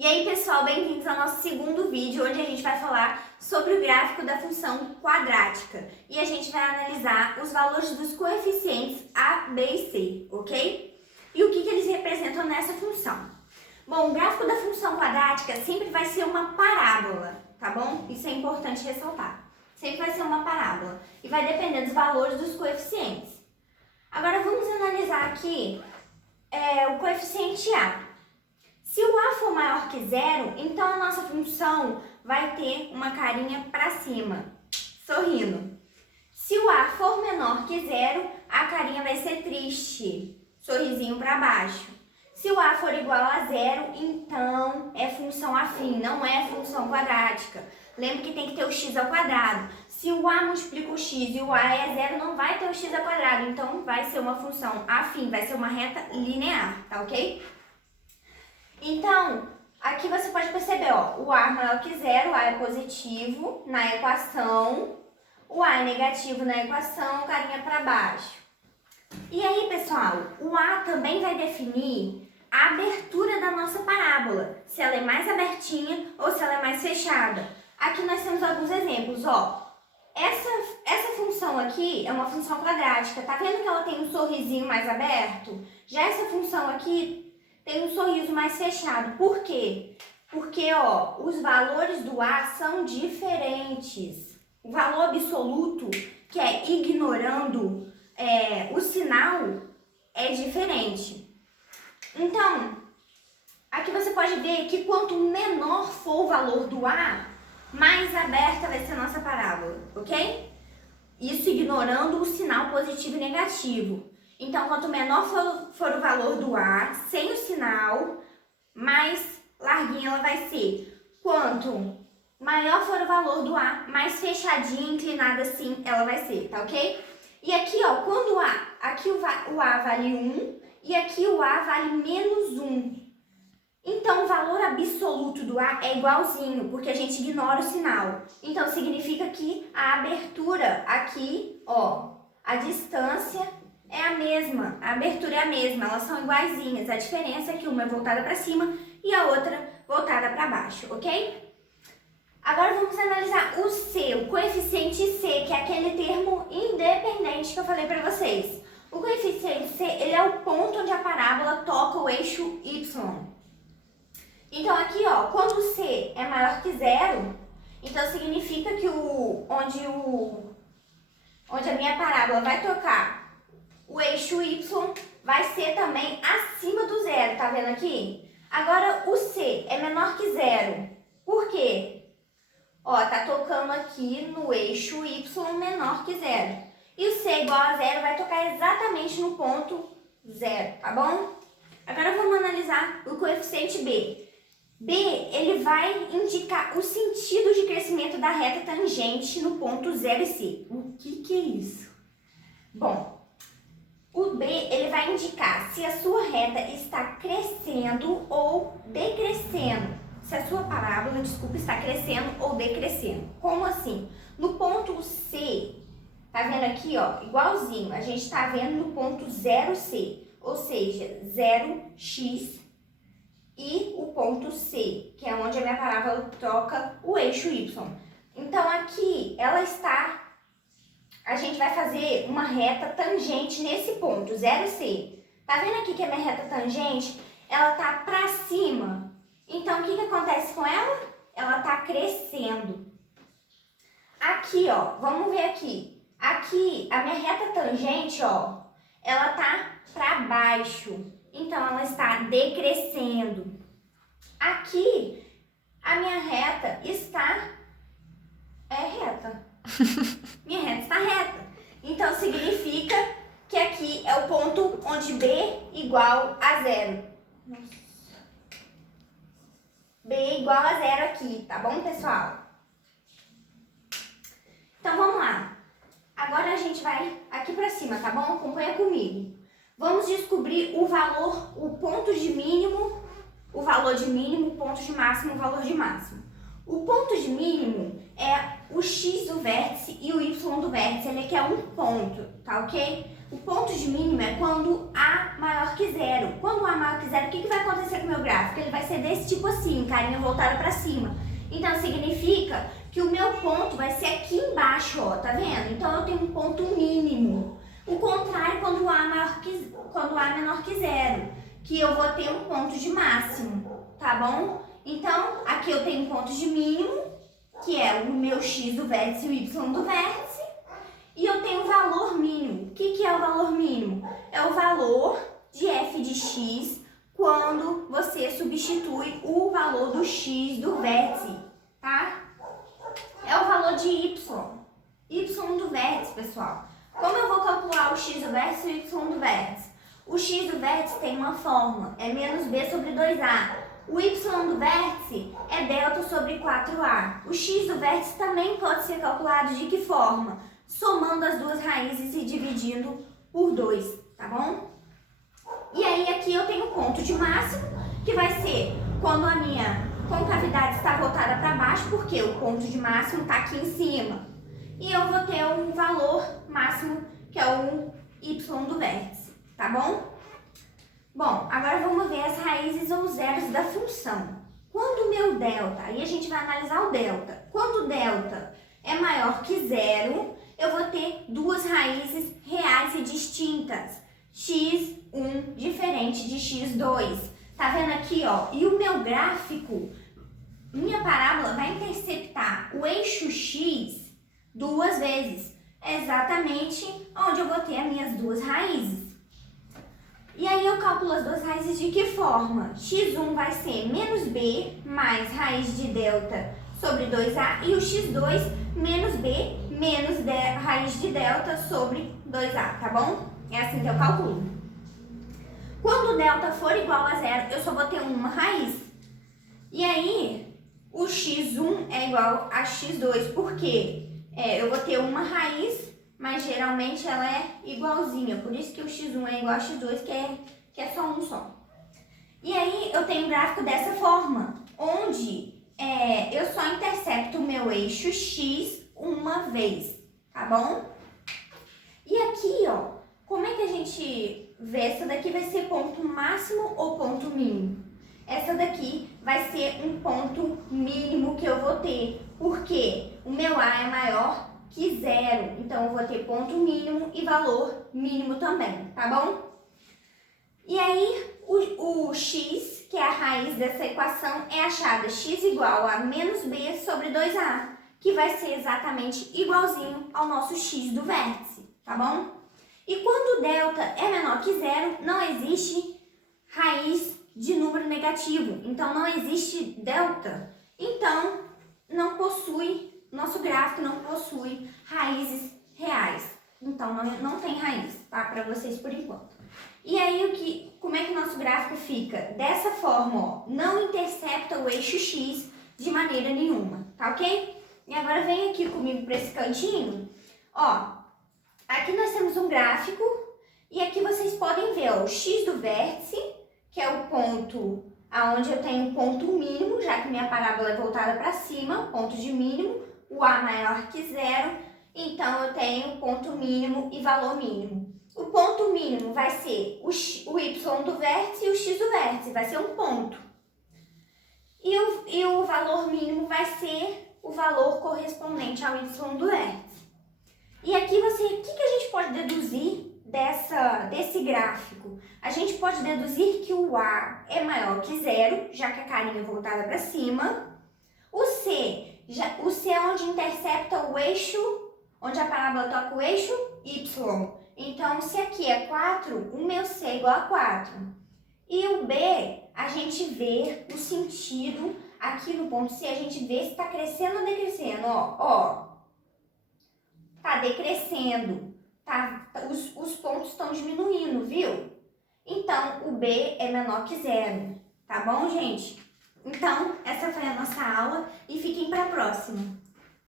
E aí, pessoal, bem-vindos ao nosso segundo vídeo, onde a gente vai falar sobre o gráfico da função quadrática. E a gente vai analisar os valores dos coeficientes a, b e c, ok? E o que eles representam nessa função. Bom, o gráfico da função quadrática sempre vai ser uma parábola, tá bom? Isso é importante ressaltar. Sempre vai ser uma parábola e vai depender dos valores dos coeficientes. Agora, vamos analisar aqui o coeficiente a. Se o a for maior que zero, então a nossa função vai ter uma carinha para cima, sorrindo. Se o a for menor que zero, a carinha vai ser triste, sorrisinho para baixo. Se o a for igual a zero, então é função afim, não é função quadrática. Lembra que tem que ter o x ao quadrado. Se o a multiplica o x e o a é zero, não vai ter o x ao quadrado, então vai ser uma função afim, vai ser uma reta linear, tá ok? Então, aqui você pode perceber, ó, o a maior que zero, o a é positivo na equação, o a é negativo na equação, carinha para baixo. E aí, pessoal, o a também vai definir a abertura da nossa parábola, se ela é mais abertinha ou se ela é mais fechada. Aqui nós temos alguns exemplos, ó. Essa função aqui é uma função quadrática, tá vendo que ela tem um sorrisinho mais aberto? Já essa função aqui tem um sorriso mais fechado. Por quê? Porque, ó, os valores do a são diferentes. O valor absoluto, que é ignorando o sinal, é diferente. Então, aqui você pode ver que quanto menor for o valor do a, mais aberta vai ser a nossa parábola, ok? Isso ignorando o sinal positivo e negativo. Então, quanto menor for o valor do a, sem o sinal, mais larguinha ela vai ser. Quanto maior for o valor do a, mais fechadinha, inclinada assim, ela vai ser, tá ok? E aqui, ó, quando aqui o a vale 1 e aqui o a vale menos 1. Então, o valor absoluto do a é igualzinho, porque a gente ignora o sinal. Então, significa que a abertura aqui, ó, a distância é a mesma, a abertura é a mesma, elas são iguaizinhas. A diferença é que uma é voltada para cima e a outra voltada para baixo, ok? Agora vamos analisar o c, o coeficiente c, que é aquele termo independente que eu falei para vocês. O coeficiente c, ele é o ponto onde a parábola toca o eixo y. Então aqui, ó, quando o c é maior que zero, então significa que onde a minha parábola vai tocar o eixo y vai ser também acima do zero, tá vendo aqui? Agora o c é menor que zero. Por quê? Ó, tá tocando aqui no eixo y menor que zero. E o c igual a zero vai tocar exatamente no ponto zero, tá bom? Agora vamos analisar o coeficiente b. B, ele vai indicar o sentido de crescimento da reta tangente no ponto 0 e C. O que é isso? Bom, o B, ele vai indicar se a sua reta está crescendo ou decrescendo. Se a sua parábola, desculpa, está crescendo ou decrescendo. Como assim? No ponto C, tá vendo aqui, ó, igualzinho, a gente tá vendo no ponto 0C, ou seja, 0x e o ponto C, que é onde a minha parábola toca o eixo Y. Então, aqui, a gente vai fazer uma reta tangente nesse ponto, 0C. Tá vendo aqui que a minha reta tangente, ela tá pra cima. Então, o que acontece com ela? Ela tá crescendo. Aqui, ó, vamos ver aqui. Aqui, a minha reta tangente, ó, ela tá pra baixo. Então, ela está decrescendo. Aqui, a minha reta está reta. Minha reta está reta. Então, significa que aqui é o ponto onde B igual a zero. B igual a zero aqui, tá bom, pessoal? Então, vamos lá. Agora a gente vai aqui pra cima, tá bom? Acompanha comigo. Vamos descobrir o valor, o ponto de mínimo, o valor de mínimo, o ponto de máximo, o valor de máximo. O ponto de mínimo é o x do vértice e o y do vértice, ele quer um ponto, tá ok? O ponto de mínimo é quando A maior que zero. Quando A maior que zero, o que vai acontecer com o meu gráfico? Ele vai ser desse tipo assim, carinha voltada para cima. Então, significa que o meu ponto vai ser aqui embaixo, ó, tá vendo? Então, eu tenho um ponto mínimo. O contrário quando A é menor que zero, que eu vou ter um ponto de máximo, tá bom? Então, aqui eu tenho pontos de mínimo, que é o meu x do vértice e o y do vértice, e eu tenho o valor mínimo. O que é o valor mínimo? É o valor de f de x quando você substitui o valor do x do vértice, tá? É o valor de y do vértice, pessoal. Como eu vou calcular o x do vértice e o y do vértice? O x do vértice tem uma fórmula, é menos b sobre 2a. O y do vértice é delta sobre 4a. O x do vértice também pode ser calculado de que forma? Somando as duas raízes e dividindo por 2, tá bom? E aí aqui eu tenho o ponto de máximo, que vai ser quando a minha concavidade está voltada para baixo, porque o ponto de máximo está aqui em cima. E eu vou ter um valor máximo, que é o y do vértice, tá bom? Bom, agora vamos ver as raízes ou zeros da função. Quando o meu delta, aí a gente vai analisar o delta. Quando o delta é maior que zero, eu vou ter duas raízes reais e distintas. x1 diferente de x2. Tá vendo aqui, ó? E o meu gráfico, minha parábola vai interceptar o eixo x duas vezes. É exatamente onde eu vou ter as minhas duas raízes. E aí eu calculo as duas raízes de que forma? x1 vai ser menos b mais raiz de delta sobre 2a e o x2 menos b menos raiz de delta sobre 2a, tá bom? É assim que eu calculo. Quando o delta for igual a zero, eu só vou ter uma raiz. E aí, o x1 é igual a x2, porque eu vou ter uma raiz, mas geralmente ela é igualzinha. Por isso que o x1 é igual a x2, que é só um só. E aí, eu tenho um gráfico dessa forma, onde eu só intercepto o meu eixo x uma vez, tá bom? E aqui, ó, como é que a gente vê? Essa daqui vai ser ponto máximo ou ponto mínimo? Essa daqui vai ser um ponto mínimo que eu vou ter, porque o meu A é maior que zero, então eu vou ter ponto mínimo e valor mínimo também, tá bom? E aí, o x, que é a raiz dessa equação, é achada x igual a menos b sobre 2a, que vai ser exatamente igualzinho ao nosso x do vértice, tá bom? E quando o delta é menor que zero, não existe raiz de número negativo, então não existe delta. Então, nosso gráfico não possui raízes reais. Então, não tem raiz, tá? Para vocês por enquanto. E aí, como é que o nosso gráfico fica? Dessa forma, ó, não intercepta o eixo x de maneira nenhuma, tá ok? E agora vem aqui comigo para esse cantinho, ó. Aqui nós temos um gráfico e aqui vocês podem ver, ó, o x do vértice, que é o ponto aonde eu tenho um ponto mínimo, já que minha parábola é voltada para cima, ponto de mínimo, o A maior que zero, então eu tenho ponto mínimo e valor mínimo. O ponto mínimo vai ser o y do vértice e o x do vértice, vai ser um ponto. E o valor mínimo vai ser o valor correspondente ao y do vértice. E aqui o que a gente pode deduzir desse gráfico? A gente pode deduzir que o A é maior que zero, já que a carinha é voltada para cima. O C é onde intercepta o eixo, onde a parábola toca o eixo Y. Então, se aqui é 4, o meu C é igual a 4. E o B, a gente vê o sentido, aqui no ponto C, a gente vê se está crescendo ou decrescendo, ó. Tá decrescendo, os pontos estão diminuindo, viu? Então, o B é menor que zero, tá bom, gente? Então, essa foi a nossa aula e fiquem para a próxima.